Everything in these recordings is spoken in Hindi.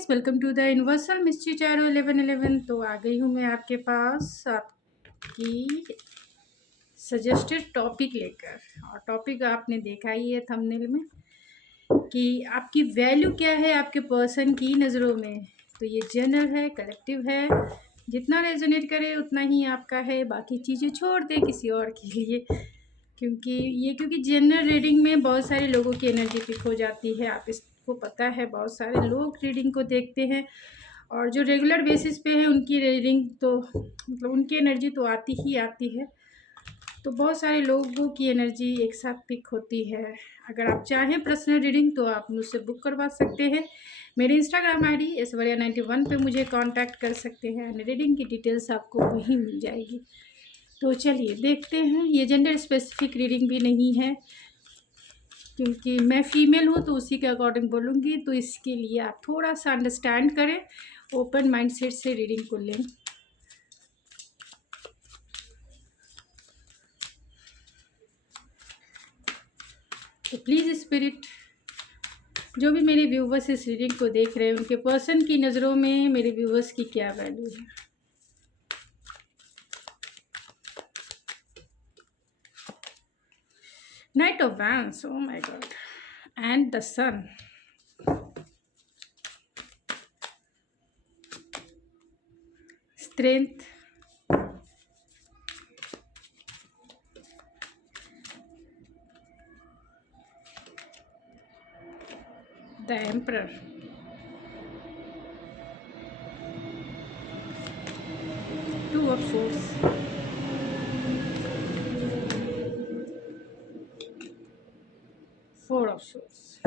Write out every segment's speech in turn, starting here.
Guys, welcome to the universal mystery tarot 1111। तो आ गई हूँ मैं आपके पास आपकी सजेस्टेड टॉपिक लेकर। और टॉपिक आपने देखा ही है थंबनेल में कि आपकी वैल्यू क्या है आपके पर्सन की नज़रों में। तो ये जनरल है, कलेक्टिव है, जितना रेजोनेट करे उतना ही आपका है, बाकी चीज़ें छोड़ दे किसी और के लिए। क्योंकि जनरल रीडिंग में बहुत सारे लोगों की एनर्जी पिक हो जाती है, आप इसको पता है। बहुत सारे लोग रीडिंग को देखते हैं और जो रेगुलर बेसिस पे है उनकी रीडिंग तो मतलब उनकी एनर्जी तो आती ही आती है। तो बहुत सारे लोगों की एनर्जी एक साथ पिक होती है। अगर आप चाहें पर्सनल रीडिंग तो आप मुझसे बुक करवा सकते हैं। मेरे इंस्टाग्राम आईडी ऐश्वर्या91 पे मुझे कांटेक्ट कर सकते हैं। रीडिंग की डिटेल्स आपको वहीं मिल जाएगी। तो चलिए देखते हैं। ये जेंडर स्पेसिफिक रीडिंग भी नहीं है क्योंकि मैं फ़ीमेल हूँ तो उसी के अकॉर्डिंग बोलूँगी। तो इसके लिए आप थोड़ा सा अंडरस्टैंड करें, ओपन माइंडसेट से रीडिंग को लें। तो प्लीज़ स्पिरिट, जो भी मेरे व्यूवर्स इस रीडिंग को देख रहे हैं उनके पर्सन की नज़रों में मेरे व्यूवर्स की क्या वैल्यू है। Knight of wands, oh my god, and the sun. Strength, the emperor, two of swords, four of swords.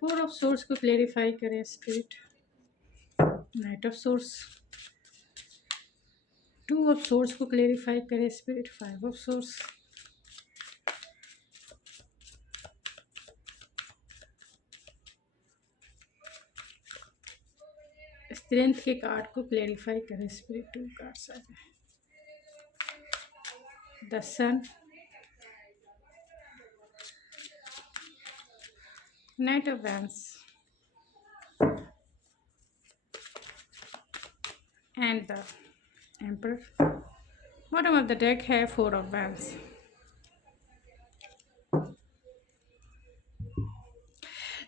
Four of swords को क्लेरिफाई करें spirit. Knight of swords, two of swords को क्लेरिफाई करें spirit. Five of swords, strength के कार्ड को क्लेरिफाई करें स्पिरिट। टू कार्ड्स आ जाए। The sun, knight of wands and the emperor. Bottom of the deck है फोर ऑफ वैंड्स।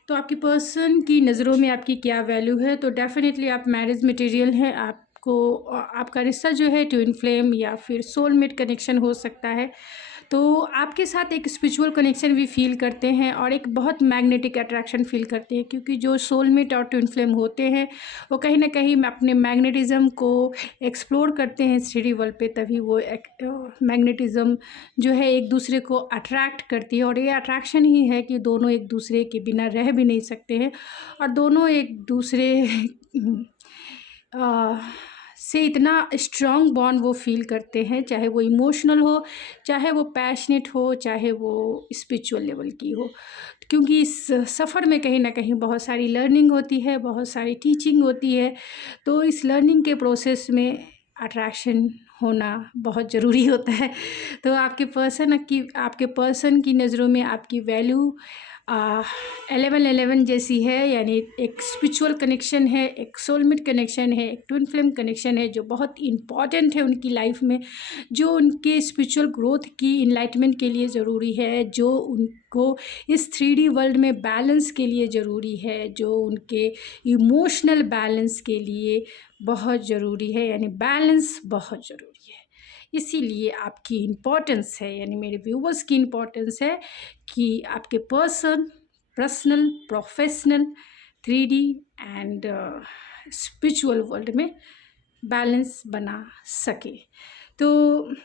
तो आपकी पर्सन की नज़रों में आपकी क्या वैल्यू है। तो डेफिनेटली आप मैरिज मटेरियल हैं। आपका रिश्ता जो है ट्विन फ्लेम या फिर सोलमेट कनेक्शन हो सकता है। तो आपके साथ एक स्पिरिचुअल कनेक्शन भी फील करते हैं और एक बहुत मैग्नेटिक अट्रैक्शन फील करते हैं, क्योंकि जो सोलमेट और ट्विन फ्लेम होते हैं वो कहीं ना कहीं अपने मैग्नेटिज़्म को एक्सप्लोर करते हैं 3D वर्ल्ड पे। तभी वो एक मैग्नेटिज़्म जो है एक दूसरे को अट्रैक्ट करती है। और ये अट्रैक्शन ही है कि दोनों एक दूसरे के बिना रह भी नहीं सकते हैं और दोनों एक दूसरे से इतना स्ट्रॉन्ग बॉन्ड वो फील करते हैं, चाहे वो इमोशनल हो, चाहे वो पैशनेट हो, चाहे वो स्पिरिचुअल लेवल की हो। क्योंकि इस सफ़र में कहीं ना कहीं बहुत सारी लर्निंग होती है, बहुत सारी टीचिंग होती है। तो इस लर्निंग के प्रोसेस में अट्रैक्शन होना बहुत ज़रूरी होता है। तो आपके पर्सन की नज़रों में आपकी वैल्यू 1111 जैसी है, यानी एक स्पिरिचुअल कनेक्शन है, एक सोलमेट कनेक्शन है, एक ट्विन फ्लेम कनेक्शन है जो बहुत इम्पॉर्टेंट है उनकी लाइफ में, जो उनके स्पिरिचुअल ग्रोथ की इनलाइटमेंट के लिए ज़रूरी है, जो उनको इस 3D वर्ल्ड में बैलेंस के लिए ज़रूरी है, जो उनके इमोशनल बैलेंस के लिए बहुत ज़रूरी है। यानी बैलेंस बहुत ज़रूरी है। इसीलिए आपकी इम्पोर्टेंस है, यानी मेरे व्यूवर्स की इम्पोर्टेंस है कि आपके personal, professional, 3D and spiritual world में बैलेंस बना सके। तो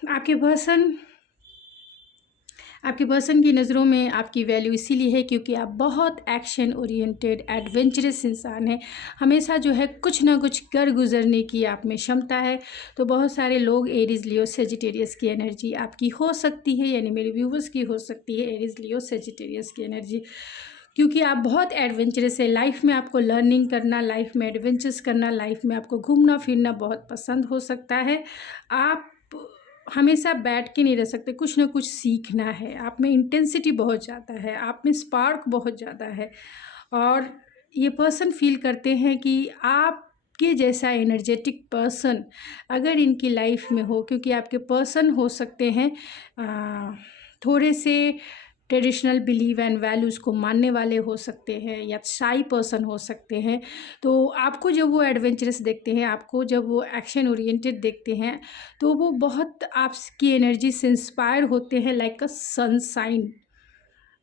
आपके पर्सन की नज़रों में आपकी वैल्यू इसीलिए है क्योंकि आप बहुत एक्शन ओरिएंटेड, एडवेंचरस इंसान हैं। हमेशा जो है कुछ ना कुछ कर गुजरने की आप में क्षमता है। तो बहुत सारे लोग एरीज, लियो, सेजिटेरियस की एनर्जी आपकी हो सकती है, यानी मेरे व्यूवर्स की हो सकती है एरीज, लियो, सेजिटेरियस की एनर्जी। क्योंकि आप बहुत एडवेंचरस है। लाइफ में आपको लर्निंग करना, लाइफ में एडवेंचर्स करना, लाइफ में आपको घूमना फिरना बहुत पसंद हो सकता है। आप हमेशा बैठ के नहीं रह सकते, कुछ ना कुछ सीखना है। आप में इंटेंसिटी बहुत ज़्यादा है, आप में स्पार्क बहुत ज़्यादा है, और ये पर्सन फील करते हैं कि आपके जैसा एनर्जेटिक पर्सन अगर इनकी लाइफ में हो, क्योंकि आपके पर्सन हो सकते हैं थोड़े से ट्रेडिशनल बिलीव एंड वैल्यूज़ को मानने वाले हो सकते हैं, या शाई पर्सन हो सकते हैं। तो आपको जब वो एडवेंचरस देखते हैं, आपको जब वो एक्शन ओरिएंटेड देखते हैं, तो वो बहुत आपकी एनर्जी से इंस्पायर होते हैं, लाइक अ सनसाइन।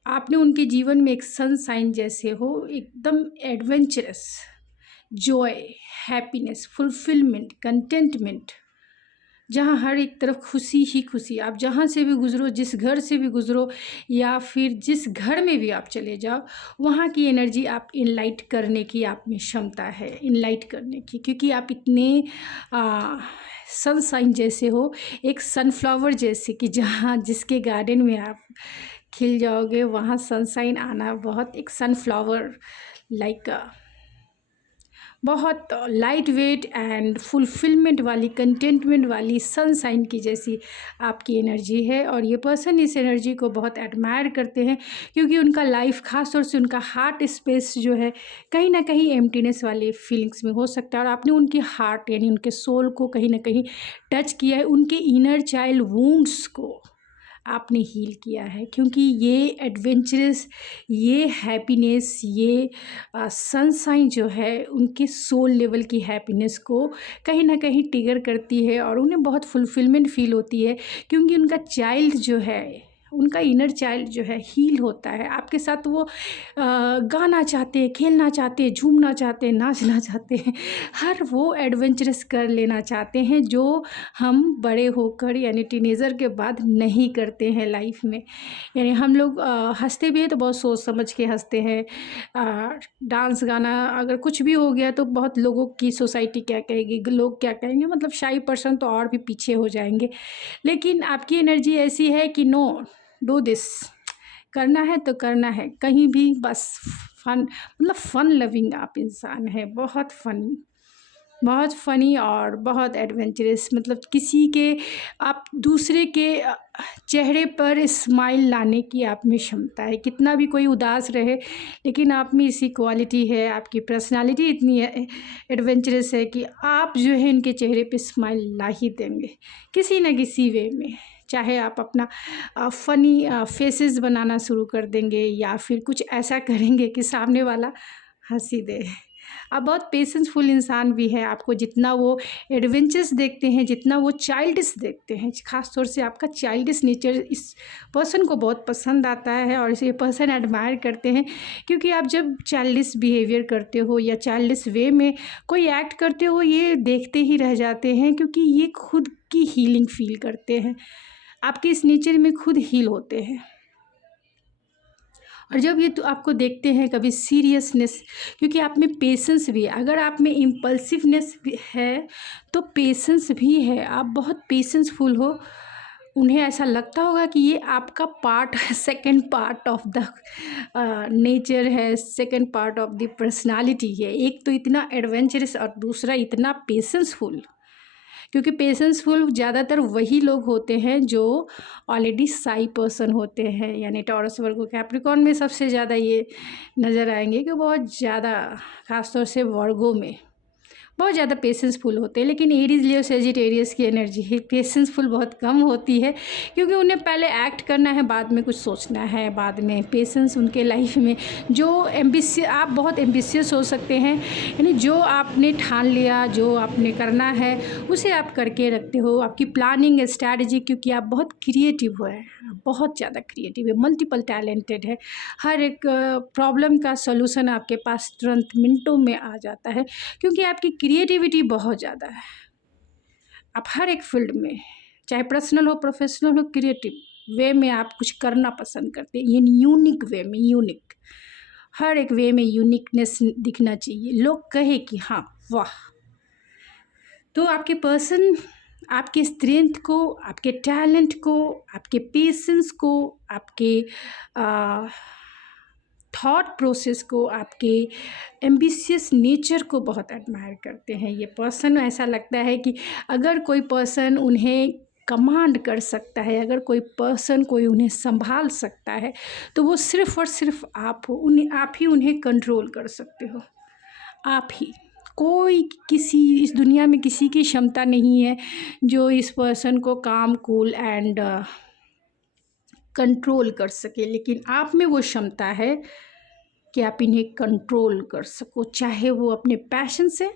आपने उनके जीवन में एक सनसाइन जैसे हो, एकदम adventurous, joy, happiness, fulfilment, contentment, जहाँ हर एक तरफ खुशी ही खुशी। आप जहाँ से भी गुज़रो, जिस घर से भी गुज़रो, या फिर जिस घर में भी आप चले जाओ, वहाँ की एनर्जी आप इनलाइट करने की आप में क्षमता है, इनलाइट करने की, क्योंकि आप इतने सनसाइन जैसे हो, एक सनफ्लावर जैसे, कि जहाँ जिसके गार्डन में आप खिल जाओगे, वहाँ सनसाइन आना बहुत, एक सनफ्लावर लाइक बहुत लाइट वेट एंड फुलफिलमेंट वाली, कंटेंटमेंट वाली, सनसाइन की जैसी आपकी एनर्जी है। और ये पर्सन इस एनर्जी को बहुत एडमायर करते हैं, क्योंकि उनका लाइफ, खास तौर से उनका हार्ट स्पेस जो है, कहीं ना कहीं एम्प्टीनेस वाली फीलिंग्स में हो सकता है, और आपने उनकी हार्ट यानी उनके सोल को कहीं ना कहीं टच किया है, उनके इनर चाइल्ड वुंड्स को आपने हील किया है। क्योंकि ये एडवेंचरस, ये हैप्पीनेस, ये सनसाइन जो है, उनके सोल लेवल की हैप्पीनेस को कहीं ना कहीं ट्रिगर करती है, और उन्हें बहुत फुलफिलमेंट फील होती है, क्योंकि उनका चाइल्ड जो है, उनका इनर चाइल्ड जो है हील होता है आपके साथ। वो गाना चाहते हैं, खेलना चाहते हैं, झूमना चाहते हैं, नाचना चाहते हैं, हर वो एडवेंचरस कर लेना चाहते हैं, जो हम बड़े होकर यानी टीनेजर के बाद नहीं करते हैं लाइफ में। यानी हम लोग हंसते भी हैं तो बहुत सोच समझ के हंसते हैं। डांस गाना अगर कुछ भी हो गया तो बहुत लोगों की सोसाइटी क्या कहेगी, लोग क्या कहेंगे, मतलब शाई पर्सन तो और भी पीछे हो जाएंगे। लेकिन आपकी एनर्जी ऐसी है कि नो, डू दिस, करना है तो करना है, कहीं भी बस फन, मतलब फ़न लविंग आप इंसान है, बहुत फ़नी, बहुत फ़नी और बहुत एडवेंचरस। मतलब किसी के, आप दूसरे के चेहरे पर स्माइल लाने की आप में क्षमता है, कितना भी कोई उदास रहे, लेकिन आप में इसी क्वालिटी है, आपकी पर्सनालिटी इतनी एडवेंचरस है कि आप जो है इनके चेहरे पे स्माइल ला ही देंगे किसी न किसी वे में। चाहे आप अपना फ़नी फेसेस बनाना शुरू कर देंगे, या फिर कुछ ऐसा करेंगे कि सामने वाला हंसी दे। आप बहुत पेशेंसफुल इंसान भी हैं। आपको जितना वो एडवेंचर्स देखते हैं, जितना वो चाइल्डिश देखते हैं, ख़ास तौर से आपका चाइल्डिश नेचर इस पर्सन को बहुत पसंद आता है, और इसे पर्सन एडमायर करते हैं, क्योंकि आप जब चाइल्डिश बिहेवियर करते हो या चाइल्डिश वे में कोई एक्ट करते हो, ये देखते ही रह जाते हैं, क्योंकि ये खुद की हीलिंग फील करते हैं, आपके इस नेचर में खुद हील होते हैं। और जब ये तो आपको देखते हैं कभी सीरियसनेस, क्योंकि आप में पेशेंस भी है, अगर आप में इम्पल्सिवनेस भी है तो पेशेंस भी है, आप बहुत पेशेंसफुल हो। उन्हें ऐसा लगता होगा कि ये आपका पार्ट है, second part of the nature है, second part of the personality है। एक तो इतना एडवेंचरस और दूसरा इतना पेशेंसफुल, क्योंकि पेशेंसफुल ज़्यादातर वही लोग होते हैं जो ऑलरेडी शाई पर्सन होते हैं, यानी टॉरस, वर्गो, कैप्रिकॉर्न में सबसे ज़्यादा ये नज़र आएंगे कि बहुत ज़्यादा, ख़ासतौर से वर्गो में बहुत ज़्यादा पेशेंसफुल होते हैं। लेकिन एरीज, लियो, सेजिटेरियस की एनर्जी है पेशेंसफुल बहुत कम होती है, क्योंकि उन्हें पहले एक्ट करना है, बाद में कुछ सोचना है, बाद में पेशेंस उनके लाइफ में। जो आप बहुत एम्बिशियस हो सकते हैं, यानी जो आपने ठान लिया, जो आपने करना है उसे आप करके रखते हो, आपकी प्लानिंग, स्ट्रैटेजी, क्योंकि आप बहुत क्रिएटिव हो, बहुत ज़्यादा क्रिएटिव है, मल्टीपल टैलेंटेड है। हर एक प्रॉब्लम का सॉल्यूशन आपके पास तुरंत मिनटों में आ जाता है, क्योंकि आपकी क्रिएटिविटी बहुत ज़्यादा है। आप हर एक फील्ड में, चाहे पर्सनल हो, प्रोफेशनल हो, क्रिएटिव वे में आप कुछ करना पसंद करते हैं, यानी यूनिक वे में, यूनिक, हर एक वे में यूनिकनेस दिखना चाहिए, लोग कहे कि हाँ वाह। तो आपके पर्सन आपके स्ट्रेंथ को, आपके टैलेंट को, आपके पेशेंस को, आपके थॉट प्रोसेस को, आपके एम्बिशियस नेचर को बहुत एडमायर करते हैं ये पर्सन। ऐसा लगता है कि अगर कोई पर्सन उन्हें कमांड कर सकता है, अगर कोई पर्सन कोई उन्हें संभाल सकता है, तो वो सिर्फ़ और सिर्फ आप हो। आप ही उन्हें कंट्रोल कर सकते हो, आप ही। कोई किसी इस दुनिया में किसी की क्षमता नहीं है जो इस पर्सन को काम, कूल एंड कंट्रोल कर सके, लेकिन आप में वो क्षमता है कि आप इन्हें कंट्रोल कर सको, चाहे वो अपने पैशन से,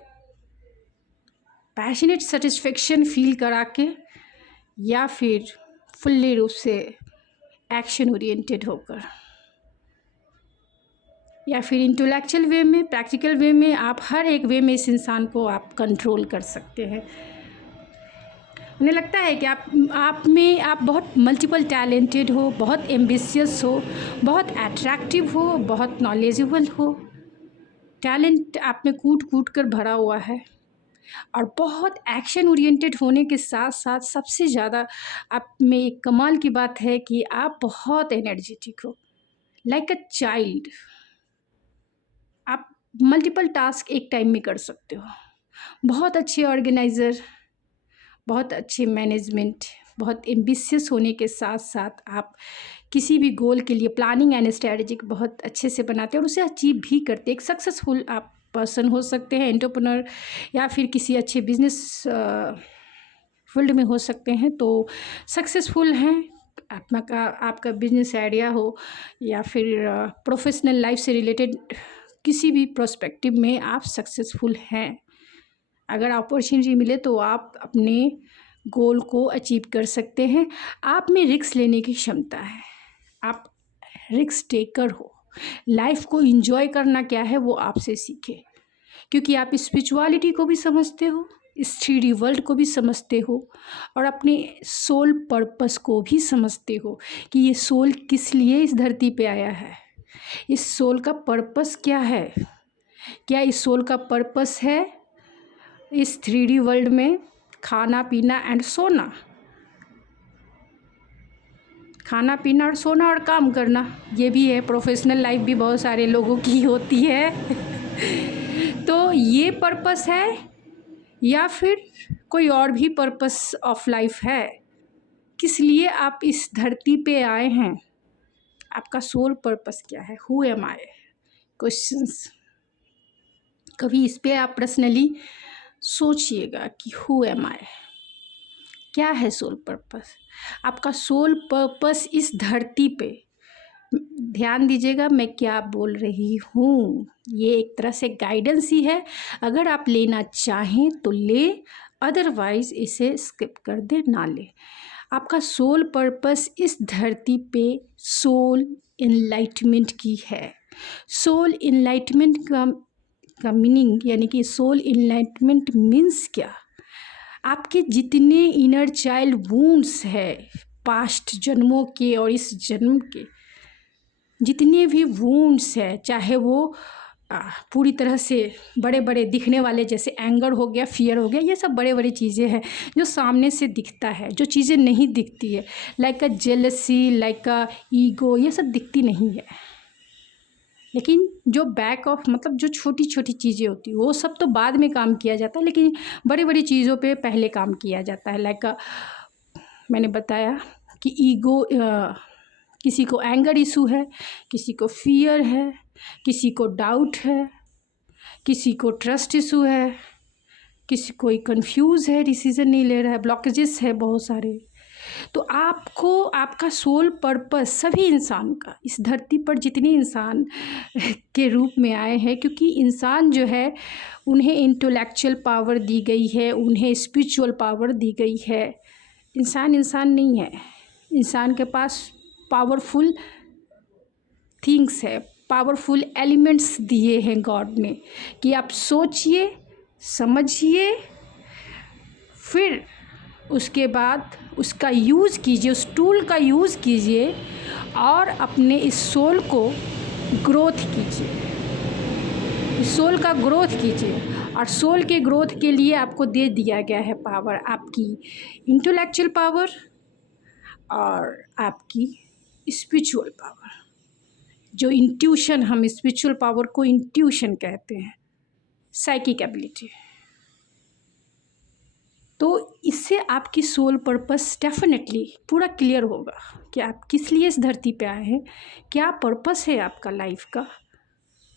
पैशनेट सेटिस्फेक्शन फील करा के, या फिर फुल्ली रूप से एक्शन ओरिएंटेड होकर, या फिर इंटेलेक्चुअल वे में, प्रैक्टिकल वे में। आप हर एक वे में इस इंसान को आप कंट्रोल कर सकते हैं। उन्हें लगता है कि आप बहुत मल्टीपल टैलेंटेड हो, बहुत एम्बिशियस हो, बहुत अट्रैक्टिव हो, बहुत नॉलेजेबल हो। टैलेंट आप में कूट कूट कर भरा हुआ है, और बहुत एक्शन ओरिएंटेड होने के साथ साथ सबसे ज़्यादा आप में एक कमाल की बात है कि आप बहुत एनर्जेटिक हो, लाइक अ चाइल्ड। आप मल्टीपल टास्क एक टाइम में कर सकते हो, बहुत अच्छे ऑर्गेनाइज़र, बहुत अच्छे मैनेजमेंट, बहुत एम्बिशियस होने के साथ साथ आप किसी भी गोल के लिए प्लानिंग एंड स्ट्रेटजिक बहुत अच्छे से बनाते हैं और उसे अचीव भी करते हैं। एक सक्सेसफुल आप पर्सन हो सकते हैं, एंटरप्रेन्योर, या फिर किसी अच्छे बिजनेस फील्ड में हो सकते हैं, तो सक्सेसफुल हैं। आपका बिजनेस आइडिया हो या फिर प्रोफेशनल लाइफ से रिलेटेड किसी भी प्रोस्पेक्टिव में आप सक्सेसफुल हैं। अगर अपॉर्चुनिटी मिले तो आप अपने गोल को अचीव कर सकते हैं। आप में रिस्क लेने की क्षमता है, आप रिस्क टेकर हो। लाइफ को एंजॉय करना क्या है वो आपसे सीखे, क्योंकि आप स्पिरिचुअलिटी को भी समझते हो, इस 3D वर्ल्ड को भी समझते हो, और अपने सोल पर्पस को भी समझते हो कि ये सोल किस लिए इस धरती पे आया है, इस सोल का पर्पस क्या है। क्या इस सोल का पर्पस है इस 3D वर्ल्ड में खाना पीना एंड सोना, खाना पीना और सोना और काम करना, ये भी है। प्रोफेशनल लाइफ भी बहुत सारे लोगों की होती है। तो ये पर्पस है या फिर कोई और भी पर्पस ऑफ लाइफ है, किस लिए आप इस धरती पे आए हैं, आपका सोल पर्पस क्या है, हु एम आई। क्वेश्चंस कभी इस पे आप पर्सनली सोचिएगा कि हु एम आई, क्या है सोल पर्पस। आपका सोल पर्पस इस धरती पे, ध्यान दीजिएगा मैं क्या बोल रही हूँ, ये एक तरह से गाइडेंस ही है। अगर आप लेना चाहें तो ले, अदरवाइज इसे स्किप कर दे, ना ले। आपका सोल पर्पस इस धरती पे सोल इनलाइटमेंट की है। सोल इनलाइटमेंट का मीनिंग, यानी कि सोल इनलाइटमेंट मीन्स क्या, आपके जितने इनर चाइल्ड वुंड्स है पास्ट जन्मों के और इस जन्म के, जितने भी वुंड्स है, चाहे वो पूरी तरह से बड़े बड़े दिखने वाले, जैसे एंगर हो गया, फियर हो गया, ये सब बड़े बड़ी चीज़ें हैं जो सामने से दिखता है। जो चीज़ें नहीं दिखती है, लाइक अ जेलसी, लाइक अ ईगो, ये सब दिखती नहीं है। लेकिन जो बैक ऑफ, मतलब जो छोटी छोटी चीज़ें होती है वो सब तो बाद में काम किया जाता है, लेकिन बड़ी बड़ी चीज़ों पे पहले काम किया जाता है। लाइक मैंने बताया कि ईगो, किसी को एंगर इशू है, किसी को फियर है, किसी को डाउट है, किसी को ट्रस्ट इशू है, किसी कोई कंफ्यूज है, डिसीजन नहीं ले रहा है, ब्लॉकेजेस है बहुत सारे। तो आपको आपका सोल पर्पस, सभी इंसान का, इस धरती पर जितने इंसान के रूप में आए हैं, क्योंकि इंसान जो है उन्हें इंटेलेक्चुअल पावर दी गई है, उन्हें स्पिरिचुअल पावर दी गई है। इंसान इंसान नहीं है, इंसान के पास पावरफुल थिंग्स है, पावरफुल एलिमेंट्स दिए हैं गॉड ने, कि आप सोचिए, समझिए, फिर उसके बाद उसका यूज़ कीजिए, उस टूल का यूज़ कीजिए और अपने इस सोल को ग्रोथ कीजिए, इस सोल का ग्रोथ कीजिए। और सोल के ग्रोथ के लिए आपको दे दिया गया है पावर, आपकी इंटेलेक्चुअल पावर और आपकी स्पिरिचुअल पावर। जो इंट्यूशन, हम स्पिरिचुअल पावर को इंट्यूशन कहते हैं, साइकिक एबिलिटी। तो इससे आपकी सोल पर्पस डेफिनेटली पूरा क्लियर होगा कि आप किस लिए इस धरती पे आए हैं, क्या पर्पस है आपका लाइफ का।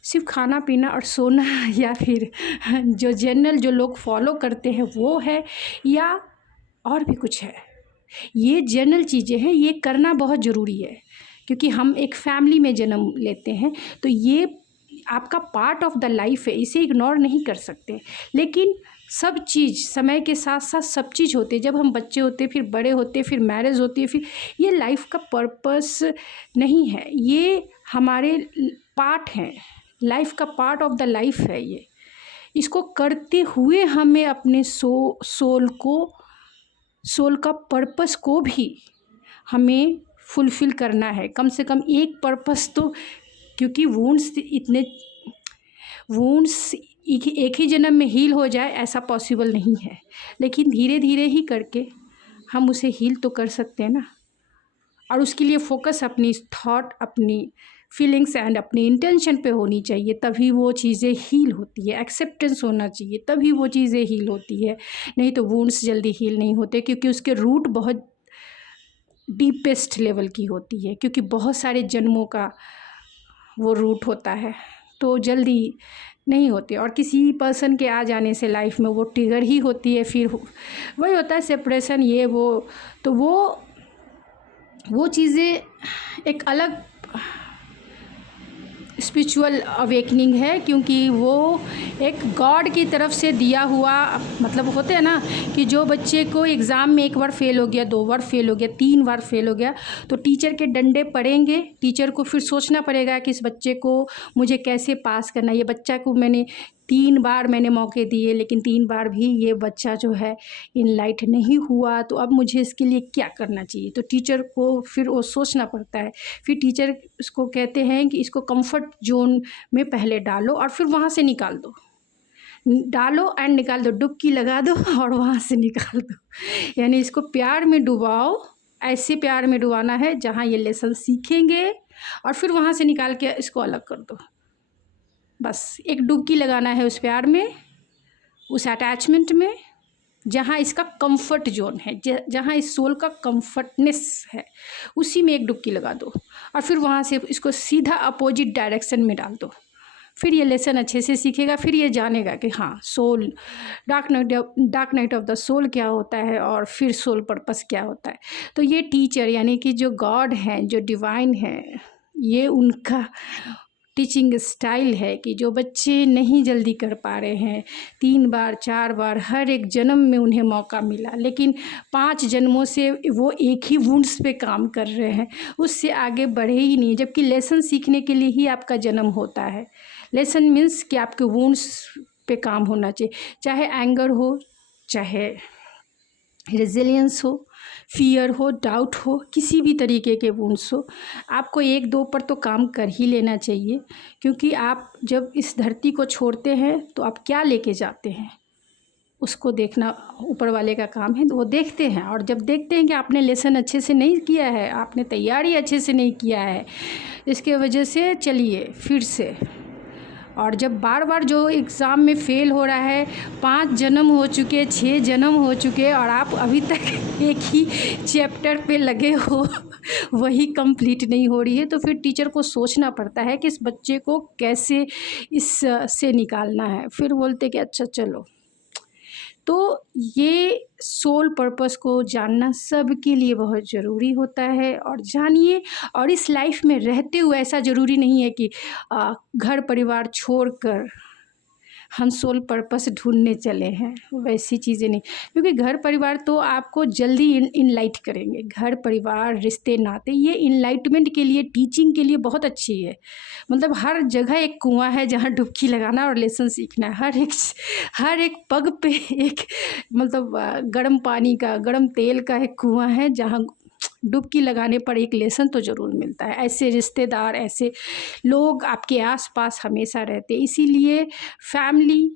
सिर्फ खाना पीना और सोना या फिर जो जनरल जो लोग फॉलो करते हैं वो है, या और भी कुछ है। ये जनरल चीज़ें हैं, ये करना बहुत ज़रूरी है क्योंकि हम एक फैमिली में जन्म लेते हैं, तो ये आपका पार्ट ऑफ द लाइफ है, इसे इग्नोर नहीं कर सकते। लेकिन सब चीज़ समय के साथ साथ सब चीज़ होते हैं। जब हम बच्चे होते फिर बड़े होते फिर मैरिज होती है, फिर ये लाइफ का पर्पस नहीं है, ये हमारे पार्ट हैं, लाइफ का पार्ट ऑफ द लाइफ है ये। इसको करते हुए हमें अपने सोल का पर्पस को भी हमें फुलफ़िल करना है, कम से कम एक पर्पस तो। क्योंकि वुंड्स एक ही जन्म में हील हो जाए ऐसा पॉसिबल नहीं है, लेकिन धीरे धीरे ही करके हम उसे हील तो कर सकते हैं ना। और उसके लिए फोकस अपनी थॉट, अपनी फीलिंग्स एंड अपनी इंटेंशन पे होनी चाहिए, तभी वो चीज़ें हील होती है। एक्सेप्टेंस होना चाहिए तभी वो चीज़ें हील होती है, नहीं तो वुंड्स जल्दी हील नहीं होते, क्योंकि उसके रूट बहुत डीपेस्ट लेवल की होती है, क्योंकि बहुत सारे जन्मों का वो रूट होता है, तो जल्दी नहीं होती। और किसी पर्सन के आ जाने से लाइफ में वो ट्रिगर ही होती है, फिर वही होता है सेपरेशन, ये वो। तो वो चीज़ें एक अलग स्पिरिचुअल अवेकनिंग है, क्योंकि वो एक गॉड की तरफ से दिया हुआ, मतलब होते हैं ना कि जो बच्चे को एग्ज़ाम में एक बार फेल हो गया, 2 बार फेल हो गया, 3 बार फेल हो गया, तो टीचर के डंडे पड़ेंगे, टीचर को फिर सोचना पड़ेगा कि इस बच्चे को मुझे कैसे पास करना है। ये बच्चा को मैंने 3 बार मैंने मौके दिए, लेकिन 3 बार भी ये बच्चा जो है इनलाइट नहीं हुआ, तो अब मुझे इसके लिए क्या करना चाहिए। तो टीचर को फिर वो सोचना पड़ता है। फिर टीचर उसको कहते हैं कि इसको कंफर्ट जोन में पहले डालो और फिर वहाँ से निकाल दो, डालो एंड निकाल दो, डुबकी लगा दो और वहाँ से निकाल दो। यानी इसको प्यार में डुबाओ, ऐसे प्यार में डुबाना है जहाँ ये लेसन सीखेंगे, और फिर वहाँ से निकाल के इसको अलग कर दो। बस एक डुबकी लगाना है उस प्यार में, उस अटैचमेंट में, जहाँ इसका कंफर्ट जोन है, जहाँ इस सोल का कंफर्टनेस है, उसी में एक डुबकी लगा दो, और फिर वहाँ से इसको सीधा अपोजिट डायरेक्शन में डाल दो। फिर ये लेसन अच्छे से सीखेगा, फिर ये जानेगा कि हाँ soul, dark night of the soul क्या होता है, और फिर सोल पर्पस क्या होता है। तो ये टीचर यानी कि जो गॉड हैं, जो डिवाइन है, ये उनका टीचिंग स्टाइल है कि जो बच्चे नहीं जल्दी कर पा रहे हैं, 3 बार 4 बार हर एक जन्म में उन्हें मौका मिला, लेकिन 5 जन्मों से वो एक ही वुंड्स पे काम कर रहे हैं, उससे आगे बढ़े ही नहीं। जबकि लेसन सीखने के लिए ही आपका जन्म होता है। लेसन मीन्स कि आपके वुंड्स पे काम होना चाहिए, चाहे एंगर हो, चाहे रेजिलियंस हो, फियर हो, डाउट हो, किसी भी तरीके के वुंड्स हो, आपको 1-2 पर तो काम कर ही लेना चाहिए। क्योंकि आप जब इस धरती को छोड़ते हैं तो आप क्या लेके जाते हैं, उसको देखना ऊपर वाले का काम है, तो वो देखते हैं। और जब देखते हैं कि आपने लेसन अच्छे से नहीं किया है, आपने तैयारी अच्छे से नहीं किया है, इसके वजह से चलिए फिर से। और जब बार बार जो एग्ज़ाम में फ़ेल हो रहा है, 5 जन्म हो चुके, 6 जन्म हो चुके, और आप अभी तक एक ही चैप्टर पे लगे हो, वही कंप्लीट नहीं हो रही है, तो फिर टीचर को सोचना पड़ता है कि इस बच्चे को कैसे इस से निकालना है। फिर बोलते कि अच्छा चलो। तो ये सोल पर्पस को जानना सबके लिए बहुत ज़रूरी होता है, और जानिए। और इस लाइफ में रहते हुए ऐसा ज़रूरी नहीं है कि घर परिवार छोड़कर हम सोल पर्पस ढूंढने चले हैं, वैसी चीज़ें नहीं। क्योंकि घर परिवार तो आपको जल्दी इनलाइट करेंगे। घर परिवार, रिश्ते नाते, ये इनलाइटमेंट के लिए, टीचिंग के लिए बहुत अच्छी है। मतलब हर जगह एक कुआं है जहाँ डुबकी लगाना और लेसन सीखना है। हर एक पग पे एक मतलब गर्म पानी का, गर्म तेल का एक कुआं है जहाँ डुबकी लगाने पर एक लेसन तो ज़रूर मिलता है। ऐसे रिश्तेदार, ऐसे लोग आपके आसपास हमेशा रहते हैं। इसीलिए फैमिली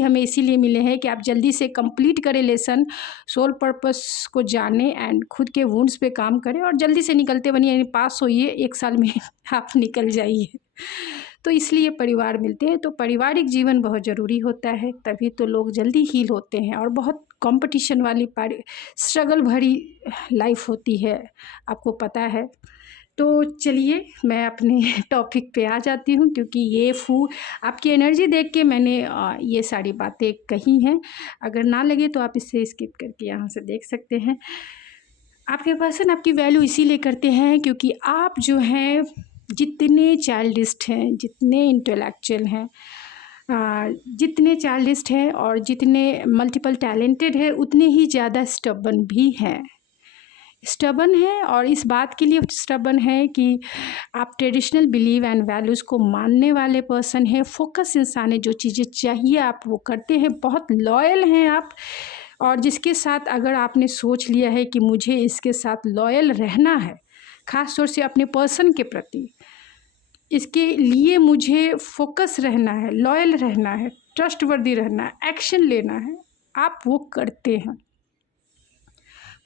हमें इसीलिए मिले हैं कि आप जल्दी से कंप्लीट करें लेसन, सोल पर्पस को जानें एंड खुद के वुंड्स पे काम करें, और जल्दी से निकलते बनिए, यानी पास होइए 1 साल में आप निकल जाइए। तो इसलिए परिवार मिलते हैं। तो पारिवारिक जीवन बहुत ज़रूरी होता है, तभी तो लोग जल्दी हील होते हैं। और बहुत कंपटीशन वाली स्ट्रगल भरी लाइफ होती है, आपको पता है। तो चलिए मैं अपने टॉपिक पे आ जाती हूँ, क्योंकि ये आपकी एनर्जी देख के मैंने ये सारी बातें कही हैं। अगर ना लगे तो आप इससे स्किप करके यहाँ से देख सकते हैं। आपके पर्सन आपकी वैल्यू इसीलिए करते हैं क्योंकि आप जो हैं जितने चाइल्डिस्ट हैं, जितने इंटेलेक्चुअल हैं, जितने चाइल्डिस्ट हैं और जितने मल्टीपल टैलेंटेड है, उतने ही ज़्यादा स्टबर्न भी हैं। स्टबर्न है, और इस बात के लिए स्टबर्न है कि आप ट्रेडिशनल बिलीव एंड वैल्यूज़ को मानने वाले पर्सन हैं। फोकस इंसान है, जो चीज़ें चाहिए आप वो करते हैं। बहुत लॉयल हैं आप, और जिसके साथ अगर आपने सोच लिया है कि मुझे इसके साथ लॉयल रहना है, ख़ास तौर से अपने पर्सन के प्रति, इसके लिए मुझे फोकस रहना है, लॉयल रहना है, ट्रस्टवर्दी रहना है, एक्शन लेना है, आप वो करते हैं।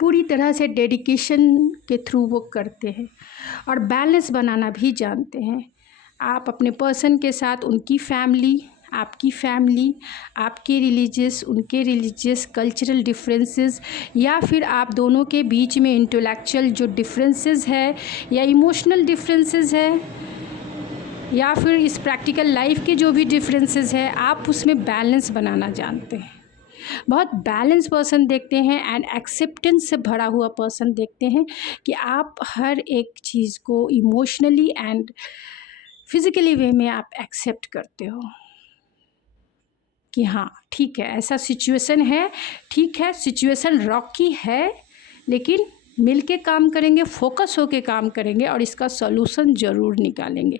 पूरी तरह से डेडिकेशन के थ्रू वो करते हैं, और बैलेंस बनाना भी जानते हैं। आप अपने पर्सन के साथ उनकी फैमिली, आपकी फैमिली, आपके रिलीजियस, उनके रिलीजियस, कल्चरल डिफरेंसेस, या फिर आप दोनों के बीच में इंटेलेक्चुअल जो डिफरेंसेस है, या इमोशनल डिफरेंसेस है, या फिर इस प्रैक्टिकल लाइफ के जो भी डिफरेंसेस है, आप उसमें बैलेंस बनाना जानते हैं। बहुत बैलेंस पर्सन देखते हैं, एंड एक्सेप्टेंस से भरा हुआ पर्सन देखते हैं कि आप हर एक चीज़ को इमोशनली एंड फिज़िकली वे में आप एक्सेप्ट करते हो कि हाँ ठीक है, ऐसा सिचुएशन है, ठीक है सिचुएशन रॉकी है, लेकिन मिल के काम करेंगे, फोकस होके काम करेंगे और इसका सॉल्यूशन ज़रूर निकालेंगे।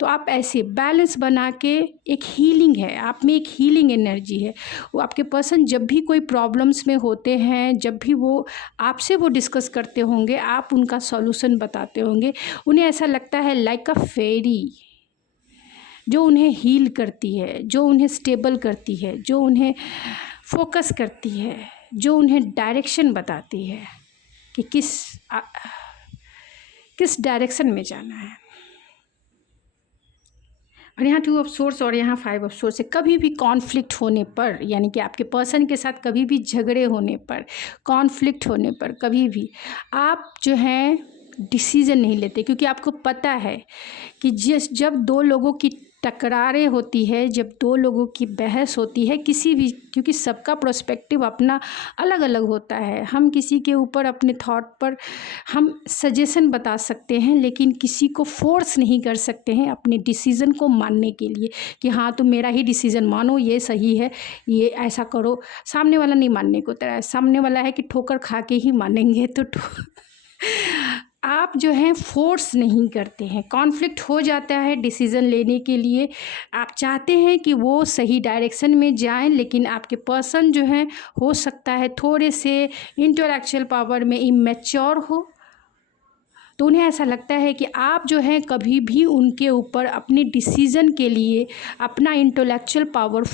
तो आप ऐसे बैलेंस बना के, एक हीलिंग है आप में, एक हीलिंग एनर्जी है। वो आपके पर्सन जब भी कोई प्रॉब्लम्स में होते हैं, जब भी वो आपसे वो डिस्कस करते होंगे, आप उनका सॉल्यूशन बताते होंगे, उन्हें ऐसा लगता है लाइक अ फेरी, जो उन्हें हील करती है, जो उन्हें स्टेबल करती है, जो उन्हें फोकस करती है, जो उन्हें डायरेक्शन बताती है कि किस डायरेक्शन में जाना है। और यहाँ 2 ऑफ सोर्स और यहाँ 5 ऑफ सोर्स है। कभी भी कॉन्फ्लिक्ट होने पर, यानी कि आपके पर्सन के साथ कभी भी झगड़े होने पर, कॉन्फ्लिक्ट होने पर, कभी भी आप जो हैं डिसीज़न नहीं लेते, क्योंकि आपको पता है कि जब दो लोगों की टकरारें होती है, जब दो लोगों की बहस होती है किसी भी, क्योंकि सबका पर्सपेक्टिव अपना अलग अलग होता है। हम किसी के ऊपर अपने थॉट पर हम सजेशन बता सकते हैं, लेकिन किसी को फोर्स नहीं कर सकते हैं अपने डिसीज़न को मानने के लिए कि हाँ तुम मेरा ही डिसीज़न मानो, ये सही है, ये ऐसा करो। सामने वाला नहीं मानने को तैयार है, सामने वाला है कि ठोकर खा के ही मानेंगे। तो आप जो हैं फोर्स नहीं करते हैं। कॉन्फ्लिक्ट हो जाता है डिसीज़न लेने के लिए, आप चाहते हैं कि वो सही डायरेक्शन में जाएं, लेकिन आपके पर्सन जो हैं हो सकता है थोड़े से इंटेलेक्चुअल पावर में इमैच्योर हो, तो उन्हें ऐसा लगता है कि आप जो हैं कभी भी उनके ऊपर अपने डिसीज़न के लिए अपना इंटेलेक्चुअल पावर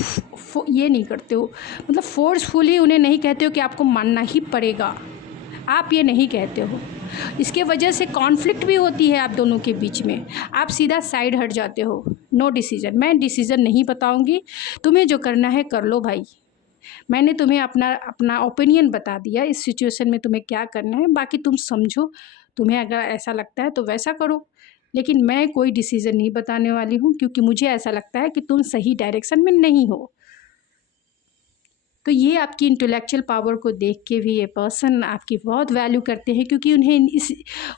ये नहीं करते हो, मतलब फोर्सफुली उन्हें नहीं कहते हो कि आपको मानना ही पड़ेगा, आप ये नहीं कहते हो। इसके वजह से कॉन्फ्लिक्ट भी होती है आप दोनों के बीच में, आप सीधा साइड हट जाते हो। नो डिसीज़न, मैं डिसीज़न नहीं बताऊंगी, तुम्हें जो करना है कर लो भाई, मैंने तुम्हें अपना ओपिनियन बता दिया, इस सिचुएशन में तुम्हें क्या करना है, बाकी तुम समझो, तुम्हें अगर ऐसा लगता है तो वैसा करो, लेकिन मैं कोई डिसीज़न नहीं बताने वाली हूँ, क्योंकि मुझे ऐसा लगता है कि तुम सही डायरेक्शन में नहीं हो। तो ये आपकी इंटेलेक्चुअल पावर को देख के भी ये पर्सन आपकी बहुत वैल्यू करते हैं, क्योंकि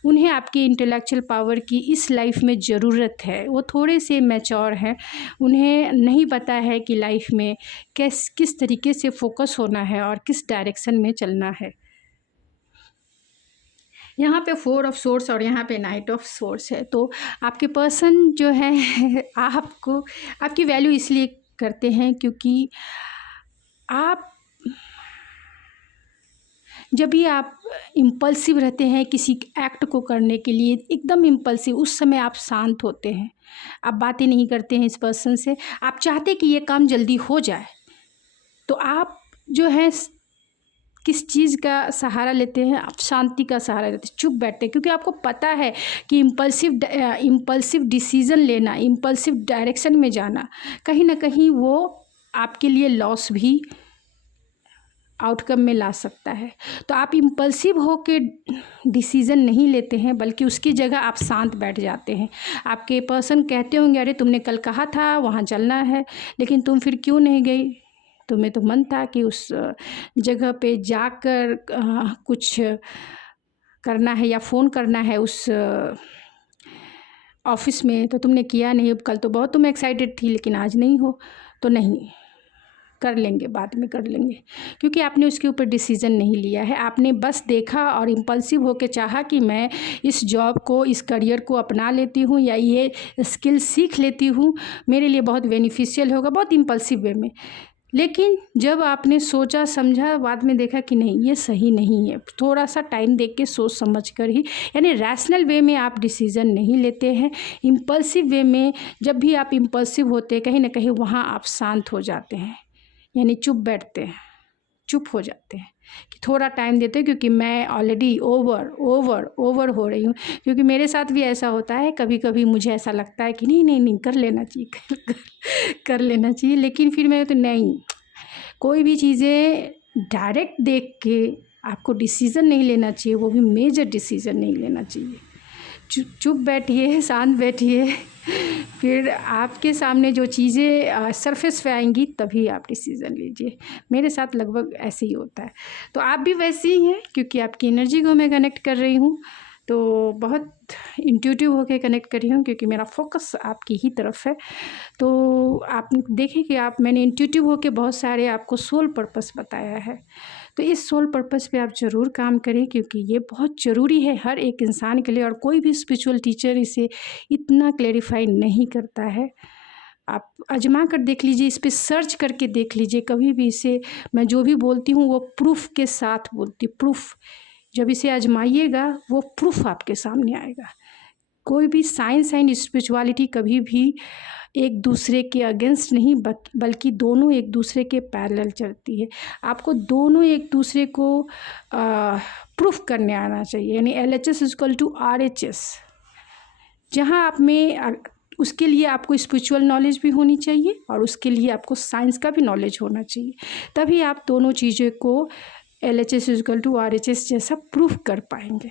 उन्हें आपकी इंटेलेक्चुअल पावर की इस लाइफ में ज़रूरत है। वो थोड़े से मैच्योर हैं, उन्हें नहीं पता है कि लाइफ में किस तरीके से फोकस होना है और किस डायरेक्शन में चलना है। यहाँ पे 4 ऑफ सोर्स और यहाँ पे नाइट ऑफ सोर्स है। तो आपके पर्सन जो है आपकी वैल्यू इसलिए करते हैं क्योंकि आप जब भी आप इम्पल्सिव रहते हैं किसी एक्ट को करने के लिए, एकदम इम्पल्सिव, उस समय आप शांत होते हैं, आप बातें नहीं करते हैं इस पर्सन से, आप चाहते कि ये काम जल्दी हो जाए, तो आप जो है किस चीज़ का सहारा लेते हैं? आप शांति का सहारा लेते हैं, चुप बैठते हैं, क्योंकि आपको पता है कि इम्पल्सिव डिसीज़न लेना, इम्पल्सिव डायरेक्शन में जाना कहीं न कहीं वो आपके लिए लॉस भी आउटकम में ला सकता है। तो आप इम्पल्सिव होके डिसीज़न नहीं लेते हैं, बल्कि उसकी जगह आप शांत बैठ जाते हैं। आपके पर्सन कहते होंगे, अरे तुमने कल कहा था वहाँ चलना है, लेकिन तुम फिर क्यों नहीं गई? तुम्हें तो मन था कि उस जगह पे जाकर कुछ करना है या फ़ोन करना है उस ऑफ़िस में, तो तुमने किया नहीं। अब कल तो बहुत तुम एक्साइटेड थी, लेकिन आज नहीं हो। तो नहीं, कर लेंगे, बाद में कर लेंगे, क्योंकि आपने उसके ऊपर डिसीज़न नहीं लिया है। आपने बस देखा और इम्पल्सिव होकर चाहा कि मैं इस जॉब को, इस करियर को अपना लेती हूँ या ये स्किल सीख लेती हूँ, मेरे लिए बहुत बेनिफिशियल होगा, बहुत इम्पल्सिव वे में। लेकिन जब आपने सोचा समझा, बाद में देखा कि नहीं, ये सही नहीं है, थोड़ा सा टाइम देख के सोच समझ कर ही, यानी रैशनल वे में आप डिसीज़न नहीं लेते हैं। इम्पल्सिव वे में जब भी आप इम्पल्सिव होते हैं, कहीं ना कहीं वहाँ आप शांत हो जाते हैं, यानी चुप बैठते हैं, चुप हो जाते हैं कि थोड़ा टाइम देते हैं, क्योंकि मैं ऑलरेडी ओवर हो रही हूँ। क्योंकि मेरे साथ भी ऐसा होता है, कभी कभी मुझे ऐसा लगता है कि नहीं कर लेना चाहिए, कर लेना चाहिए, लेकिन फिर मैं तो नहीं, कोई भी चीज़ें डायरेक्ट देख के आपको डिसीज़न नहीं लेना चाहिए, वो भी मेजर डिसीज़न नहीं लेना चाहिए। चुप बैठिए, शांत बैठिए, फिर आपके सामने जो चीज़ें सरफेस पे आएंगी तभी आप डिसीज़न लीजिए। मेरे साथ लगभग ऐसे ही होता है। तो आप भी वैसे ही हैं, क्योंकि आपकी एनर्जी को मैं कनेक्ट कर रही हूँ, तो बहुत इंट्यूटिव होकर कनेक्ट कर रही हूँ, क्योंकि मेरा फोकस आपकी ही तरफ है। तो आप देखें कि मैंने इंट्यूटिव होकर बहुत सारे आपको सोल पर्पस बताया है, तो इस सोल पर्पस पे आप ज़रूर काम करें, क्योंकि ये बहुत ज़रूरी है हर एक इंसान के लिए, और कोई भी स्पिरिचुअल टीचर इसे इतना क्लेरिफाई नहीं करता है। आप आजमा कर देख लीजिए, इस पे सर्च करके देख लीजिए, कभी भी इसे, मैं जो भी बोलती हूँ वो प्रूफ के साथ बोलती, प्रूफ। जब इसे आजमाइएगा वो प्रूफ आपके सामने आएगा। कोई भी साइंस एंड स्पिरिचुअलिटी कभी भी एक दूसरे के अगेंस्ट नहीं, बल्कि दोनों एक दूसरे के पैरेलल चलती है। आपको दोनों एक दूसरे को प्रूफ करने आना चाहिए, यानी LHS इक्वल टू RHS। जहाँ आप में उसके लिए आपको स्पिरिचुअल नॉलेज भी होनी चाहिए, और उसके लिए आपको साइंस का भी नॉलेज होना चाहिए, तभी आप दोनों चीज़ों को LHS इक्वल टू RHS जैसा प्रूफ कर पाएंगे।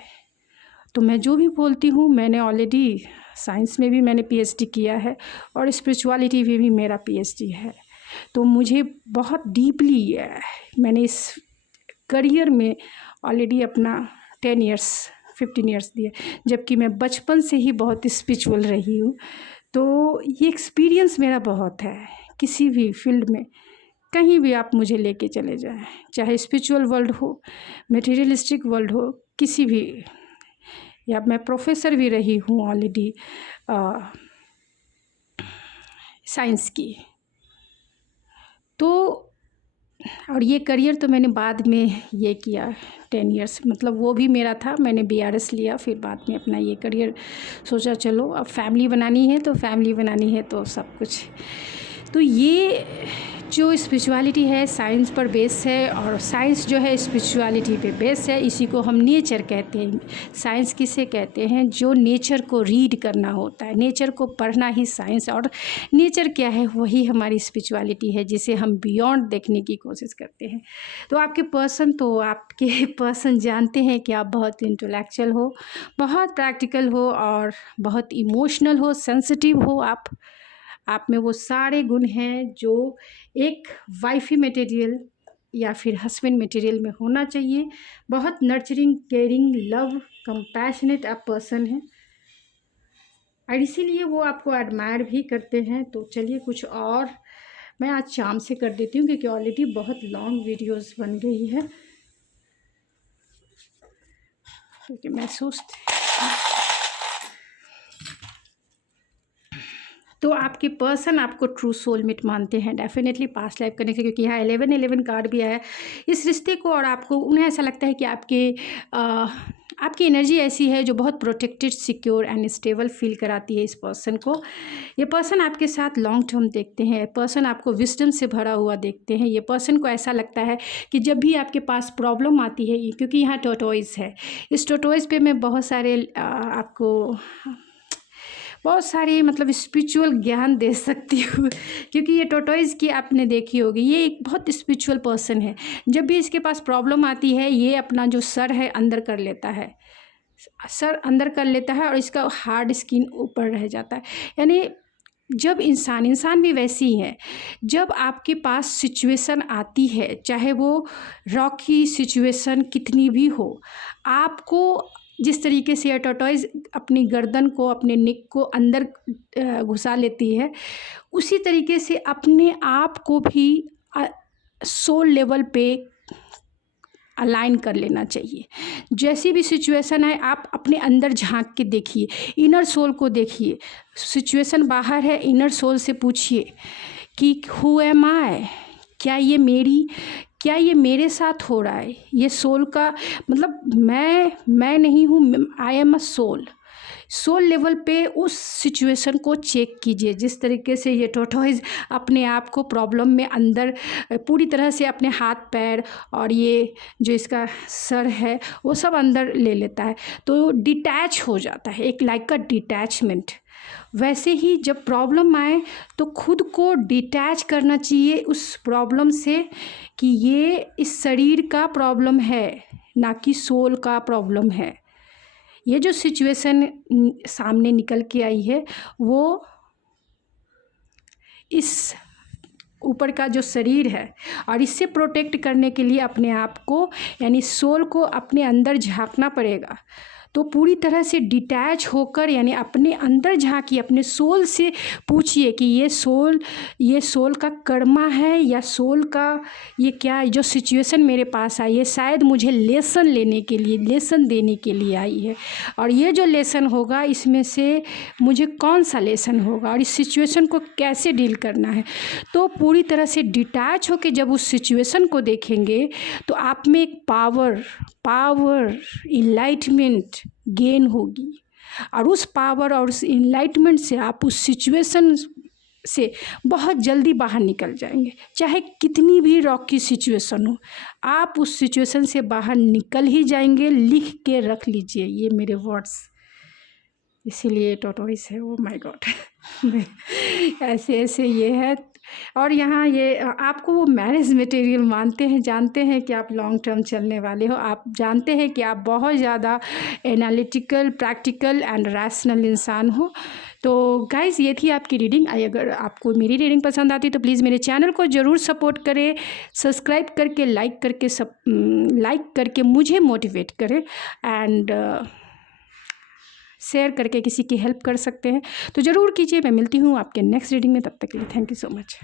तो मैं जो भी बोलती हूँ, मैंने ऑलरेडी साइंस में भी मैंने PhD किया है, और स्पिरिचुअलिटी में भी मेरा PhD है। तो मुझे बहुत डीपली मैंने इस करियर में ऑलरेडी अपना 10 ईयर्स 15 ईयर्स दिए, जबकि मैं बचपन से ही बहुत स्पिरिचुअल रही हूँ। तो ये एक्सपीरियंस मेरा बहुत है। किसी भी फील्ड में कहीं भी आप मुझे लेके चले जाएं, चाहे स्पिरिचुअल वर्ल्ड हो, मटेरियलिस्टिक वर्ल्ड हो, किसी भी, या मैं प्रोफेसर भी रही हूँ ऑलरेडी साइंस की। तो और ये करियर तो मैंने बाद में ये किया 10 ईयर्स, मतलब वो भी मेरा था, मैंने BRS लिया, फिर बाद में अपना ये करियर सोचा, चलो अब फैमिली बनानी है, तो फैमिली बनानी है तो सब कुछ। तो ये जो स्पिरिचुअलिटी है साइंस पर बेस है, और साइंस जो है स्पिरिचुअलिटी पे बेस है। इसी को हम नेचर कहते हैं। साइंस किसे कहते हैं? जो नेचर को रीड करना होता है, नेचर को पढ़ना ही साइंस। और नेचर क्या है? वही हमारी स्पिरिचुअलिटी है, जिसे हम बियॉन्ड देखने की कोशिश करते हैं। तो आपके पर्सन जानते हैं कि आप बहुत इंटेलेक्चुअल हो, बहुत प्रैक्टिकल हो, और बहुत इमोशनल हो, सेंसिटिव हो। आप में वो सारे गुण हैं जो एक वाइफी मटेरियल या फिर हस्बैंड मटेरियल में होना चाहिए। बहुत नर्चरिंग, केयरिंग, लव, कंपैशनेट आप पर्सन हैं, और इसीलिए वो आपको एडमायर भी करते हैं। तो चलिए कुछ और मैं आज शाम से कर देती हूँ, क्योंकि ऑलरेडी बहुत लॉन्ग वीडियोस बन गई है, क्योंकि मैं सोचती। तो आपके पर्सन आपको ट्रू सोलमेट मानते हैं, डेफिनेटली पास्ट लाइफ करने से, क्योंकि यहाँ 11-11 कार्ड भी आया है। इस रिश्ते को और आपको, उन्हें ऐसा लगता है कि आपकी एनर्जी ऐसी है जो बहुत protected, secure and stable feel कराती है इस पर्सन को। ये पर्सन आपके साथ लॉन्ग टर्म देखते हैं, पर्सन आपको विजडम से भरा हुआ देखते हैं। ये पर्सन को ऐसा लगता है कि जब भी आपके पास प्रॉब्लम आती है, क्योंकि यहाँ टोटोइस है, इस टोटोइस पे मैं बहुत सारे आपको बहुत सारी मतलब स्पिरिचुअल ज्ञान दे सकती हूँ क्योंकि ये टोटोइस की आपने देखी होगी, ये एक बहुत स्पिरिचुअल पर्सन है। जब भी इसके पास प्रॉब्लम आती है, ये अपना जो सर है अंदर कर लेता है, सर अंदर कर लेता है और इसका हार्ड स्किन ऊपर रह जाता है। यानी जब इंसान भी वैसी ही है, जब आपके पास सिचुएशन आती है, चाहे वो रॉकी सिचुएशन कितनी भी हो, आपको जिस तरीके से यह टॉर्टोइज अपनी गर्दन को, अपने नेक को अंदर घुसा लेती है, उसी तरीके से अपने आप को भी सोल लेवल पे अलाइन कर लेना चाहिए। जैसी भी सिचुएशन है, आप अपने अंदर झांक के देखिए, इनर सोल को देखिए। सिचुएशन बाहर है, इनर सोल से पूछिए कि हु एम आई, क्या ये मेरे साथ हो रहा है। ये सोल का मतलब मैं नहीं हूँ, I am a soul level पे उस सिचुएशन को चेक कीजिए। जिस तरीके से ये टोटोइज अपने आप को प्रॉब्लम में अंदर पूरी तरह से अपने हाथ पैर और ये जो इसका सर है वो सब अंदर ले लेता है, तो डिटैच हो जाता है, एक लाइक का डिटैचमेंट। वैसे ही जब प्रॉब्लम आए तो खुद को डिटैच करना चाहिए उस प्रॉब्लम से कि ये इस शरीर का प्रॉब्लम है, ना कि सोल का प्रॉब्लम है। ये जो सिचुएशन सामने निकल के आई है वो इस ऊपर का जो शरीर है, और इससे प्रोटेक्ट करने के लिए अपने आप को यानी सोल को अपने अंदर झांकना पड़ेगा। तो पूरी तरह से डिटैच होकर यानी अपने अंदर झांकिए, अपने सोल से पूछिए कि ये सोल का कर्मा है या सोल का ये क्या, जो सिचुएशन मेरे पास आई है शायद मुझे लेसन देने के लिए आई है, और ये जो लेसन होगा इसमें से मुझे कौन सा लेसन होगा और इस सिचुएशन को कैसे डील करना है। तो पूरी तरह से डिटैच होकर जब उस सिचुएशन को देखेंगे तो आप में एक पावर इनलाइटमेंट गेन होगी, और उस पावर और उस इनलाइटमेंट से आप उस सिचुएशन से बहुत जल्दी बाहर निकल जाएंगे। चाहे कितनी भी रॉकी सिचुएशन हो, आप उस सिचुएशन से बाहर निकल ही जाएंगे। लिख के रख लीजिए ये मेरे वर्ड्स, इसीलिए टोटोइस है। ओ माय गॉड ऐसे ये है। और यहाँ ये आपको वो मैरिज मटेरियल मानते हैं, जानते हैं कि आप लॉन्ग टर्म चलने वाले हो, आप जानते हैं कि आप बहुत ज़्यादा एनालिटिकल, प्रैक्टिकल एंड रैशनल इंसान हो। तो गाइज़ ये थी आपकी रीडिंग। अगर आपको मेरी रीडिंग पसंद आती तो प्लीज़ मेरे चैनल को ज़रूर सपोर्ट करें, सब्सक्राइब करके लाइक करके मुझे मोटिवेट करें, एंड शेयर करके किसी की हेल्प कर सकते हैं तो ज़रूर कीजिए। मैं मिलती हूँ आपके नेक्स्ट रीडिंग में, तब तक के लिए थैंक यू सो मच।